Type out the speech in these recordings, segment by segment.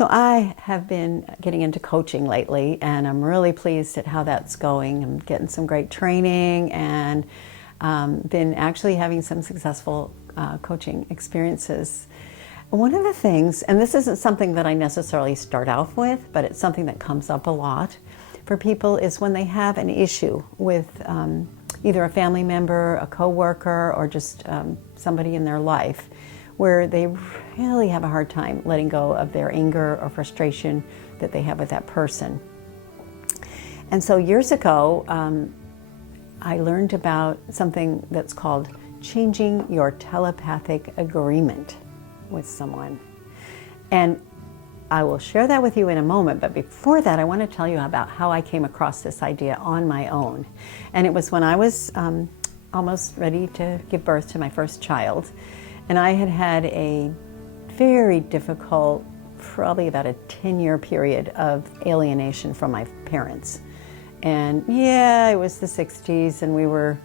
So I have been getting into coaching lately, and I'm really pleased at how that's going. I'm getting some great training and been actually having some successful coaching experiences. One of the things, and this isn't something that I necessarily start off with, but it's something that comes up a lot for people, is when they have an issue with either a family member, a coworker, or just somebody in their life, where they really have a hard time letting go of their anger or frustration that they have with that person. And so years ago, I learned about something that's called changing your telepathic agreement with someone. And I will share that with you in a moment, but before that, I want to tell you about how I came across this idea on my own. And it was when I was almost ready to give birth to my first child. And I had had a very difficult, probably about a 10-year period of alienation from my parents. And yeah, it was the 60s, and we were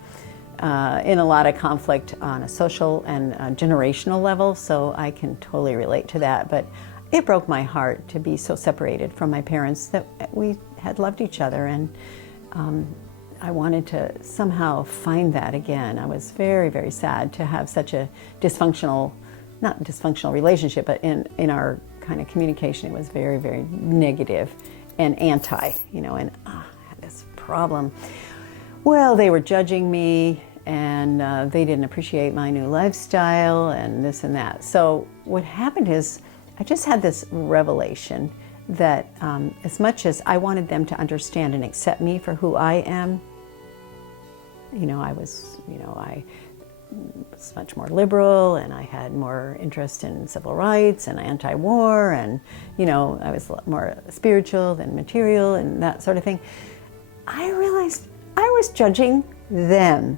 in a lot of conflict on a social and generational level, so I can totally relate to that. But it broke my heart to be so separated from my parents that we had loved each other, and I wanted to somehow find that again. I was very, very sad to have such a dysfunctional, not dysfunctional relationship, but in our kind of communication, it was very, very negative and anti, and I had this problem. Well, they were judging me, and they didn't appreciate my new lifestyle and this and that. So what happened is I just had this revelation that as much as I wanted them to understand and accept me for who I am, I was much more liberal, and I had more interest in civil rights and anti-war, and I was a lot more spiritual than material and that sort of thing. I realized I was judging them.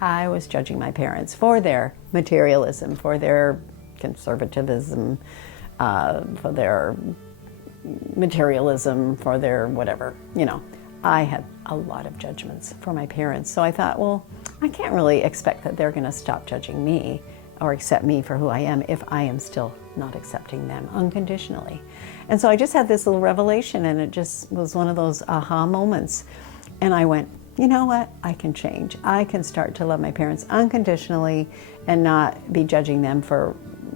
I was judging my parents for their materialism, for their conservatism, for their materialism, for their whatever, I had a lot of judgments for my parents. So I thought, well, I can't really expect that they're going to stop judging me or accept me for who I am if I am still not accepting them unconditionally. And so I just had this little revelation, and it just was one of those aha moments. And I went, you know what? I can change. I can start to love my parents unconditionally and not be judging them for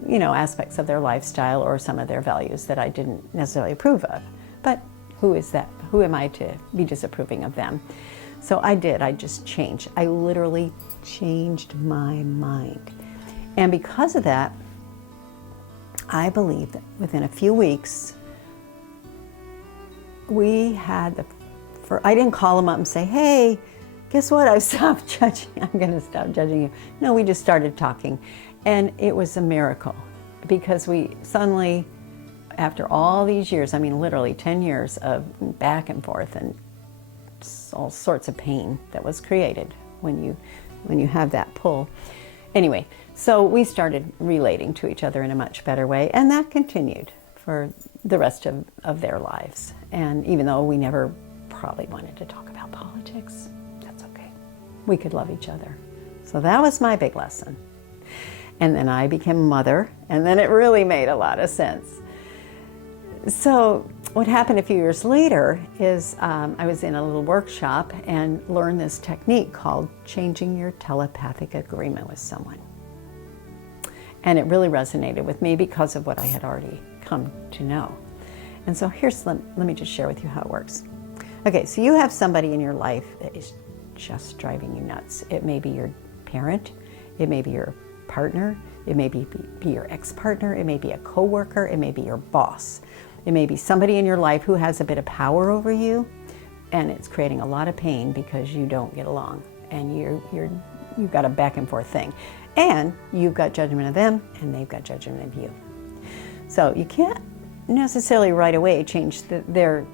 aspects of their lifestyle or some of their values that I didn't necessarily approve of. But who is that? Who am I to be disapproving of them? So I did. I just changed. I literally changed my mind. And because of that, I believe that within a few weeks, we had I didn't call them up and say, hey, guess what? I've stopped judging. I'm going to stop judging you. No, we just started talking. And it was a miracle, because we suddenly, after all these years, I mean literally 10 years of back and forth and all sorts of pain that was created when you have that pull. Anyway, so we started relating to each other in a much better way, and that continued for the rest of their lives. And even though we never probably wanted to talk about politics, that's okay. We could love each other. So that was my big lesson. And then I became a mother, and then it really made a lot of sense. So what happened a few years later is I was in a little workshop and learned this technique called changing your telepathic agreement with someone. And it really resonated with me because of what I had already come to know. And so let me just share with you how it works. Okay, so you have somebody in your life that is just driving you nuts. It may be your parent, it may be your partner, it may be your ex-partner, it may be a coworker, it may be your boss. It may be somebody in your life who has a bit of power over you, and it's creating a lot of pain because you don't get along, and you've got a back and forth thing. And you've got judgment of them, and they've got judgment of you. So you can't necessarily right away change their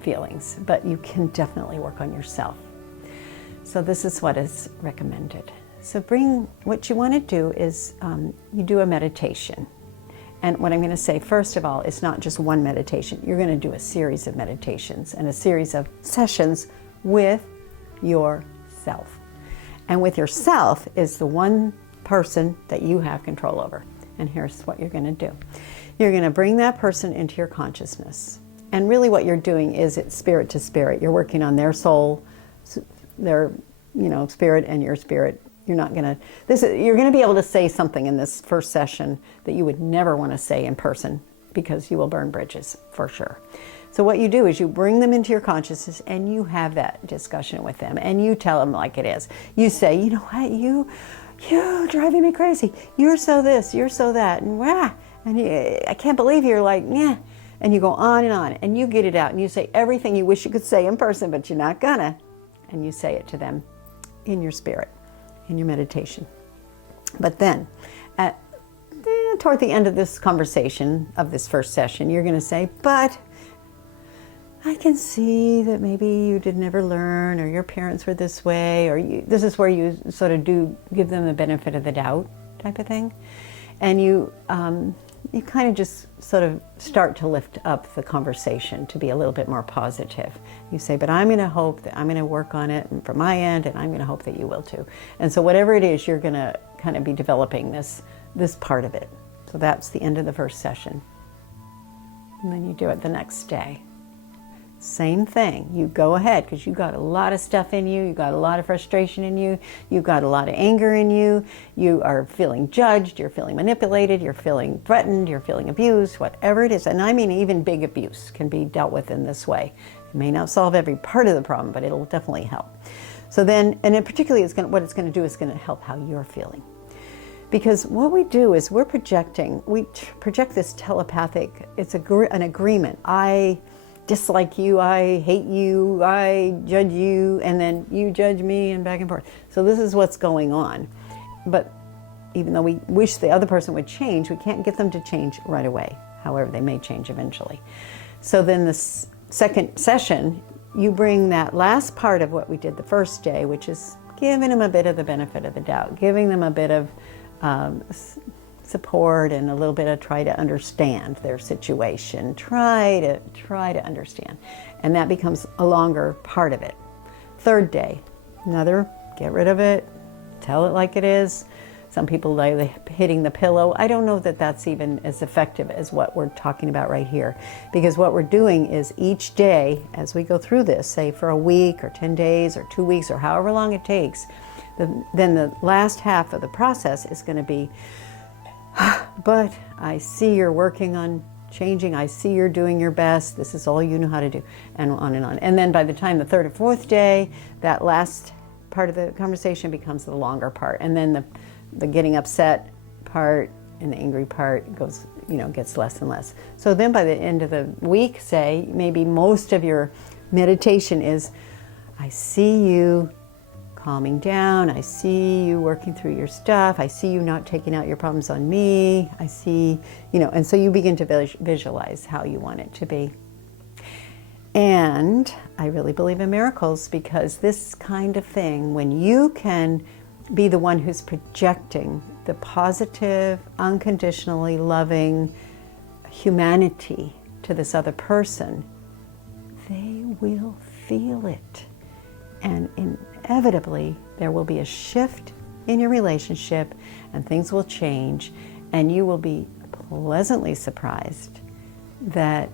feelings, but you can definitely work on yourself. So this is what is recommended. So what you want to do is you do a meditation. And what I'm going to say, first of all, is not just one meditation. You're going to do a series of meditations and a series of sessions with yourself. And with yourself is the one person that you have control over. And here's what you're going to do. You're going to bring that person into your consciousness. And really what you're doing is it's spirit to spirit. You're working on their soul, their, spirit and your spirit. You're not going to, you're going to be able to say something in this first session that you would never want to say in person, because you will burn bridges for sure. So what you do is you bring them into your consciousness and you have that discussion with them and you tell them like it is. You say, you know what, you're driving me crazy. You're so this, you're so that, and I can't believe you're like, yeah. And you go on, and you get it out, and you say everything you wish you could say in person, but you're not gonna. And you say it to them in your spirit, in your meditation. But then, toward the end of this conversation, of this first session, you're gonna say, but I can see that maybe you did never learn, or your parents were this way, or this is where you sort of do give them the benefit of the doubt type of thing. And you kind of just sort of start to lift up the conversation to be a little bit more positive. You say, but I'm going to hope that I'm going to work on it from my end, and I'm going to hope that you will too. And so whatever it is, you're going to kind of be developing this part of it. So that's the end of the first session. And then you do it the next day. Same thing. You go ahead, because you got a lot of stuff in you. You got a lot of frustration in you. You've got a lot of anger in you. You are feeling judged. You're feeling manipulated. You're feeling threatened. You're feeling abused, whatever it is. And I mean, even big abuse can be dealt with in this way. It may not solve every part of the problem, but it'll definitely help. So then, and then particularly what it's going to do is going to help how you're feeling. Because what we do is we project this telepathic, it's an agreement. I dislike you, I hate you, I judge you, and then you judge me, and back and forth. So this is what's going on. But even though we wish the other person would change, we can't get them to change right away. However, they may change eventually. So then the second session, you bring that last part of what we did the first day, which is giving them a bit of the benefit of the doubt, giving them a bit of support and a little bit of try to understand their situation, try to understand. And that becomes a longer part of it. Third day, another, get rid of it, tell it like it is. Some people like hitting the pillow. I don't know that that's even as effective as what we're talking about right here, because what we're doing is each day as we go through this, say for a week or 10 days or 2 weeks or however long it takes, then the last half of the process is going to be, but I see you're working on changing. I see you're doing your best. This is all you know how to do, and on and on. And then by the time the third or fourth day, that last part of the conversation becomes the longer part. And then the getting upset part and the angry part goes, gets less and less. So then by the end of the week, say, maybe most of your meditation is, I see you calming down, I see you working through your stuff, I see you not taking out your problems on me, I see, and so you begin to visualize how you want it to be. And I really believe in miracles, because this kind of thing, when you can be the one who's projecting the positive, unconditionally loving humanity to this other person, they will feel it. And inevitably, there will be a shift in your relationship, and things will change, and you will be pleasantly surprised that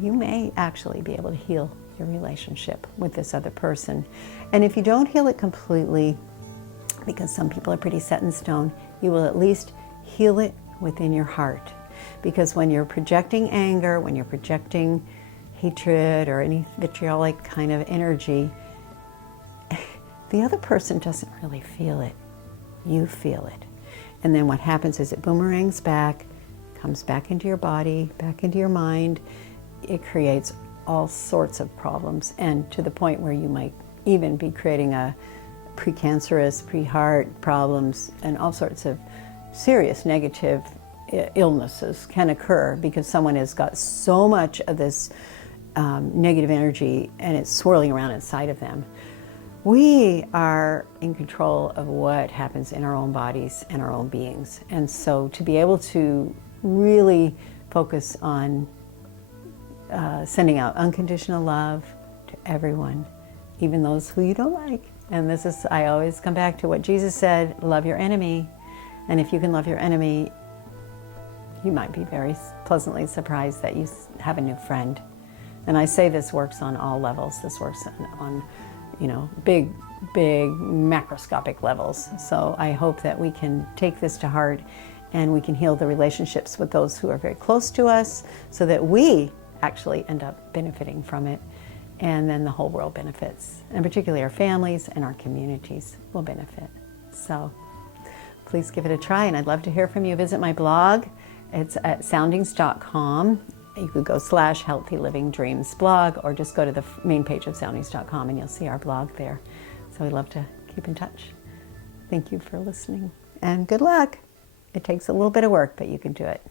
you may actually be able to heal your relationship with this other person. And if you don't heal it completely, because some people are pretty set in stone, you will at least heal it within your heart. Because when you're projecting anger, when you're projecting hatred or any vitriolic kind of energy, the other person doesn't really feel it. You feel it. And then what happens is it boomerangs back, comes back into your body, back into your mind. It creates all sorts of problems, and to the point where you might even be creating a precancerous, pre-heart problems, and all sorts of serious negative illnesses can occur because someone has got so much of this negative energy and it's swirling around inside of them. We are in control of what happens in our own bodies and our own beings. And so to be able to really focus on sending out unconditional love to everyone, even those who you don't like. And this is, I always come back to what Jesus said, love your enemy. And if you can love your enemy, you might be very pleasantly surprised that you have a new friend. And I say this works on all levels. This works on you know, big macroscopic levels. So I hope that we can take this to heart and we can heal the relationships with those who are very close to us so that we actually end up benefiting from it. And then the whole world benefits. And particularly our families and our communities will benefit. So please give it a try, and I'd love to hear from you. Visit my blog. It's at soundings.com. You could go /Healthy Living Dreams blog, or just go to the main page of soundings.com and you'll see our blog there. So we'd love to keep in touch. Thank you for listening, and good luck. It takes a little bit of work, but you can do it.